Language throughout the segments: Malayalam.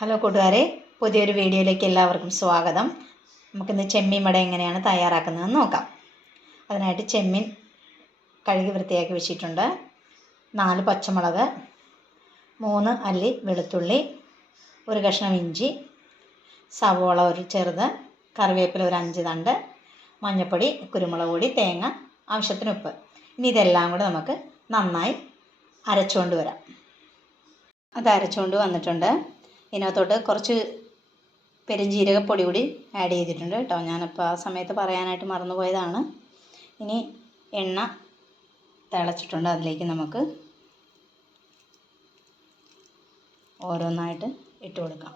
ഹലോ കൂട്ടുകാരെ പുതിയൊരു വീഡിയോയിലേക്ക് എല്ലാവർക്കും സ്വാഗതം. നമുക്കിന്ന് ചെമ്മീൻ വട എങ്ങനെയാണ് തയ്യാറാക്കുന്നതെന്ന് നോക്കാം. അതിനായിട്ട് ചെമ്മീൻ കഴുകി വൃത്തിയാക്കി വെച്ചിട്ടുണ്ട്. നാല് പച്ചമുളക് മൂന്ന് അല്ലി വെളുത്തുള്ളി ഒരു കഷ്ണം ഇഞ്ചി സവോള ഒരു ചെറുത് കറിവേപ്പില ഒരു അഞ്ച് തണ്ട് മഞ്ഞൾപ്പൊടി കുരുമുളക് പൊടി തേങ്ങ ആവശ്യത്തിന് ഉപ്പ്. ഇനി ഇതെല്ലാം കൂടെ നമുക്ക് നന്നായി അരച്ചുകൊണ്ട് വരാം. അത് അരച്ചുകൊണ്ട് വന്നിട്ടുണ്ട്. ഇതിനകത്തോട്ട് കുറച്ച് പെരുംജീരകപ്പൊടി കൂടി ആഡ് ചെയ്തിട്ടുണ്ട് കേട്ടോ. ഞാനിപ്പോൾ ആ സമയത്ത് പറയാനായിട്ട് മറന്നുപോയതാണ്. ഇനി എണ്ണ തിളച്ചിട്ടുണ്ട്. അതിലേക്ക് നമുക്ക് ഓരോന്നായിട്ട് ഇട്ട് കൊടുക്കാം.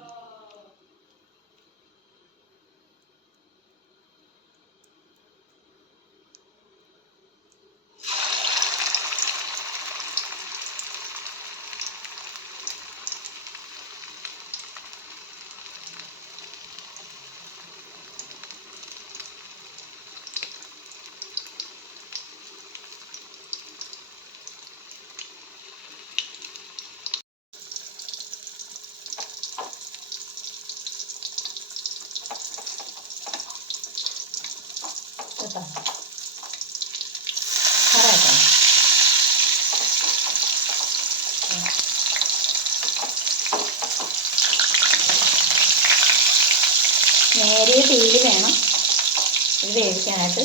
കേട്ടോ കറയട്ടെ നേരിയ തീയിൽ വേണം. ഇത് വേവിക്കാനായിട്ട്.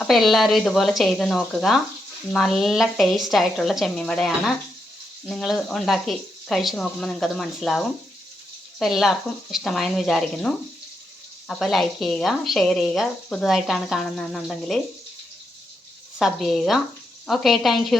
അപ്പോൾ എല്ലാവരും ഇതുപോലെ ചെയ്ത് നോക്കുക. നല്ല ടേസ്റ്റ് ആയിട്ടുള്ള ചെമ്മീൻ വടയാണ് നിങ്ങൾ ഉണ്ടാക്കി കഴിച്ച് നോക്കുമ്പോൾ നിങ്ങൾക്കത് മനസ്സിലാവും. അപ്പോൾ എല്ലാവർക്കും ഇഷ്ടമായെന്ന് വിചാരിക്കുന്നു. അപ്പോൾ ലൈക്ക് ചെയ്യുക ഷെയർ ചെയ്യുക പുതുതായിട്ടാണ് കാണുന്നതെന്നുണ്ടെങ്കിൽ സബ് ചെയ്യുക. Okay thank